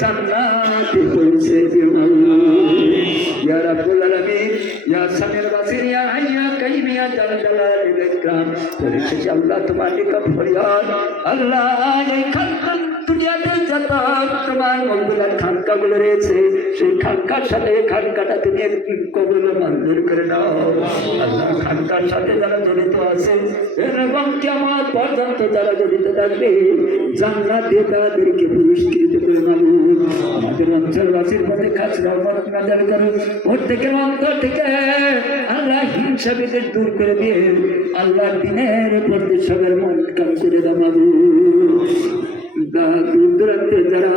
জান্নাতে পৌঁছে দিও ইয়া রাব্বুল আলামিন ইয়া সামির বাসির ইয়া হাইয়া কাইয়ুম ইয়া জাল জালালিল ইকরাম পরিশেষে আল্লাহ তোমার নিকট ফরিয়াদ আল্লাহ এই খানকা দুনিয়াতে যত তোমার মঙ্গলের খানকাগুলো রয়েছে সেই খানকার সাথে খানকাটা তুমি একটু কবুল মঞ্জুর করে নাও আল্লাহ খানকার সাথে যারা জড়িত আছে এবং কিয়ামত পর্যন্ত যারা জড়িত থাকবে জান্নাত দিয়ে তাদেরকে পুরস্কৃত করে নাও আমাদের অঞ্চলবাসীর মধ্যে খাস রহমত নাযিল করো প্রত্যেকের অন্তর থেকে আল্লাহ হিংসা বিদ্বেষ দূর করে দিয়ে আল্লাহর দ্বীনের প্রতি সবার মন কাম করে দাও দূর দূরান্তে যারা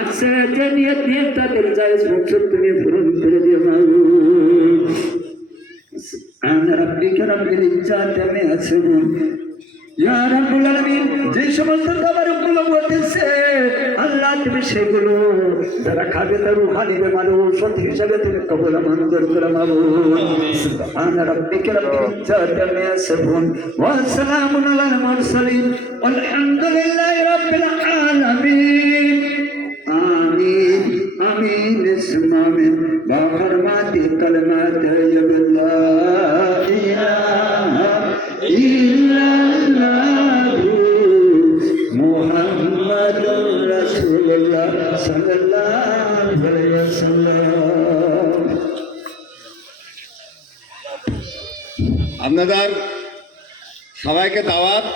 আছে যে নিয়ত নিয়ে তাদের জায়েজ মকসদ তুমি পূরণ করে দিও আল্লাহ রাব্বিকা রাব্বিল ইজ্জাতি আম্মা ইয়াসিফুন ইয়া রাব্বুল আলামিন যে সমস্ত খাবারগুলো বলতেছে আল্লাহ তুমি সেগুলো যারা খাবে তার রূহানিবে মানুষ সত্যি হিসাবে তুমি কবুল মঞ্জুর করে নাও সুবহান রাব্বিকা রাব্বিল ইজ্জাতি আম্মা ইয়াসিফুন ওয়া সালামুন আলাল মুরসালিন আলহামদুলিল্লাহি রাব্বিল আলামিন আমিন আমিন ইসমামিন বা হরমাতি কালমাত বিল্লাহ ইলাহা ইল্লাল্লাহু মুহাম্মাদুর রাসূলুল্লাহ সাল্লাল্লাহু আলাইহি ওয়াসাল্লাম। আপনাদের সবাইকে দাওয়াত,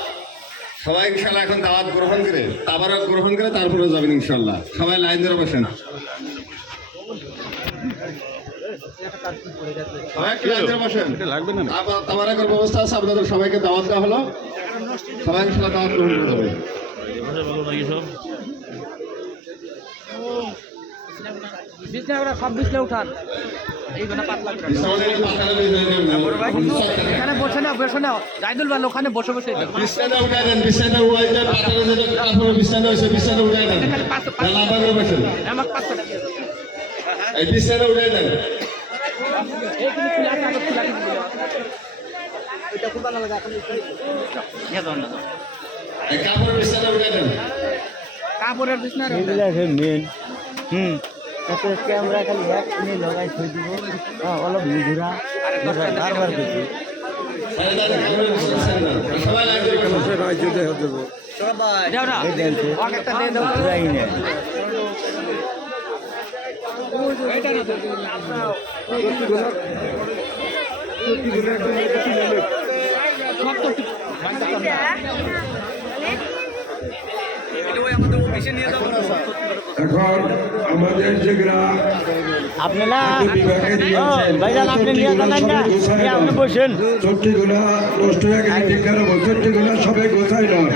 সবাই ইনশাল্লাহ এখন দাওয়াত গ্রহণ করে তাবারক গ্রহণ করে তারপরে যাবেন ইনশাল্লাহ। সবাই লাইন ধরে বসেন, সবাই একটু লাইন ধরে বসেন। তাবারকের ব্যবস্থা আছে, আপনাদের সবাইকে দাওয়াত দেওয়া হলো, সবাই ইনশাল্লাহ দাওয়াত গ্রহণ করে যাবে। সব বিছলে উঠান এখানে বসে না বসে না জাইদুল ভাই ওখানে বসে বসে বিছানা উঠাই দেন, বিছানা উঠাই দেন, পাতালে যে কাপড় বিছানা হইছে বিছানা উঠাই দেন, লাভ করে বসেন, আমার 500 টাকা এই বিছানা উঠাই দেন। এইখানে খুলে আছে আগে খুলে আছে এটা খুব ভালো লাগে এখন নিয়ে দাও না এই কাপড় বিছানা উঠাই দেন, কাপড়ের বিছনা রে মেন তাতে ক্যামেরা খালি এক মিনিট লাগাই থই দিব অলপ ঘুরা বারবার করছি সবাই লাইন ধরে বসেন। দাও না একটা দে দাও ঘুরাই না এটা না সব তো এখন আমাদের যেগুলা আপনি না বিভাগে দিয়েছেন ভাইজান আপনি নিয়ে যান না আপনি বসেন চট্টিগুলা নষ্ট হয়ে গেছে ঠিক কেন চট্টিগুলা সবাই গোছাই নয়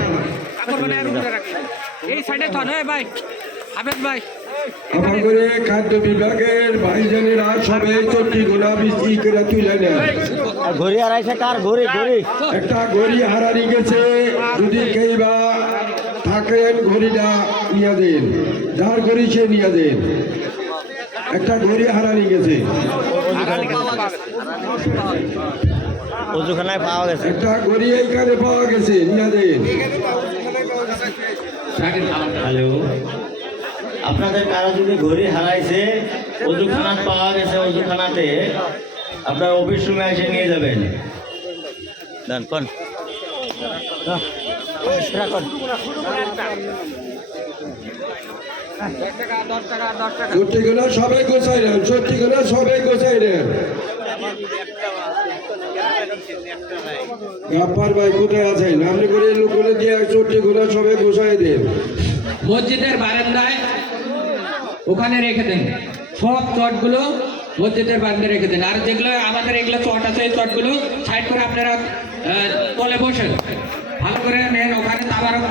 এই সাইডে তো নয় ভাই আবেদ ভাই আমার করে খাদ্য বিভাগের ভাইজানেরা সবাই চট্টিগুলা বিক্রি করে তুলে নেয়। ঘড়ি আড়াইছে কার ঘড়ি ঘড়ি একটা ঘড়ি হারানি গেছে, যদি কেই বা থাকেন ঘড়িটা নিয়ে দেন, যার ঘড়ি সে নিয়ে দেন। একটা ঘড়ি হারানি গেছে, ওজুখানায় পাওয়া গেছে একটা ঘড়ি এইখানে পাওয়া গেছে, নিয়ে দেন। হ্যালো আপনাদের কারো যদি ঘড়ি হারাইছে ওজুখানা পাওয়া গেছে, ওজুখানাতে আপনার অফিস রুমে এসে নিয়ে যাবেন। দেন কোন চট্টিগুলা সবাই গোছাই নেন, চট্টিগুলা সবাই গোছাই নেন। গাপ্পার ভাই কোথায় আছেন? আপনি করে লোকগুলো দিয়ে চট্টিগুলা সবাই গোছাই দেন। মসজিদের বারান্দায় ওখানে রেখে দেন, সব চটগুলো মসজিদের বারান্দায় রেখে দেন। আর যেগুলো আমাদের এগুলো চট আছে এই চটগুলো সাইড করে আপনারা তলে বসেন, ভালো করে নেন। ওখানে তাবারক